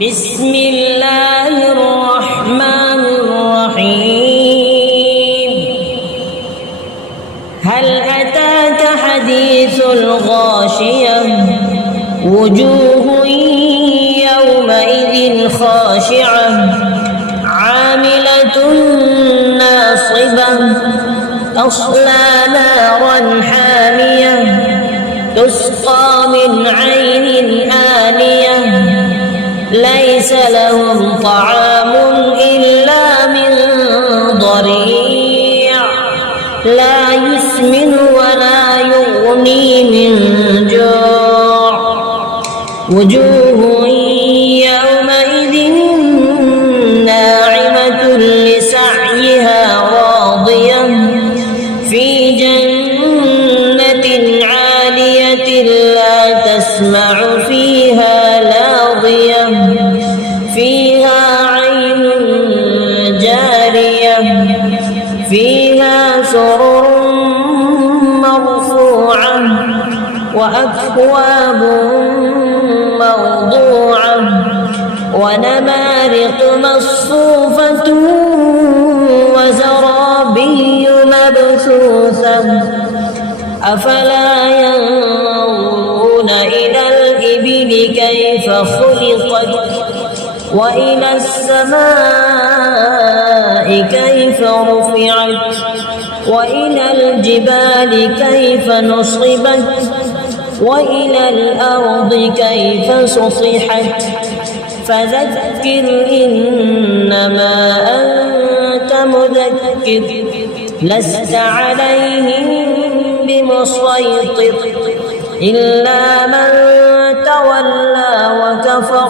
بسم الله الرحمن الرحيم هل أتاك حديث الغاشية وجوه يومئذ خاشعة عاملة ناصبة تصلى نارا حامية تسقى من عين آنية ليس لهم طعام إلا من ضريع لا يسمن ولا يغني من جوع وجوه يومئذ ناعمة لسعيها راضية في جنة عالية لا تسمع فيها لاغية فيها عين جارية فيها سرر مرفوعة وأكواب موضوعة ونمارق مصفوفة وزرابي مبثوثة أفلا ينظرون إلى الإبل كيف خلقت وإلى السماء كيف رفعت وإلى الجبال كيف نصبت وإلى الأرض كيف سطحت فذكر إنما أنت مذكر لست عليهم بمسيطر إلا من تولى وكفر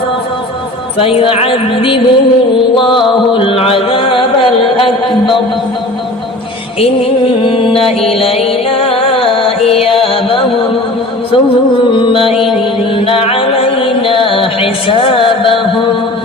فيعذبه الله العذاب الأكبر إن إلينا إيابهم ثم إن علينا حسابهم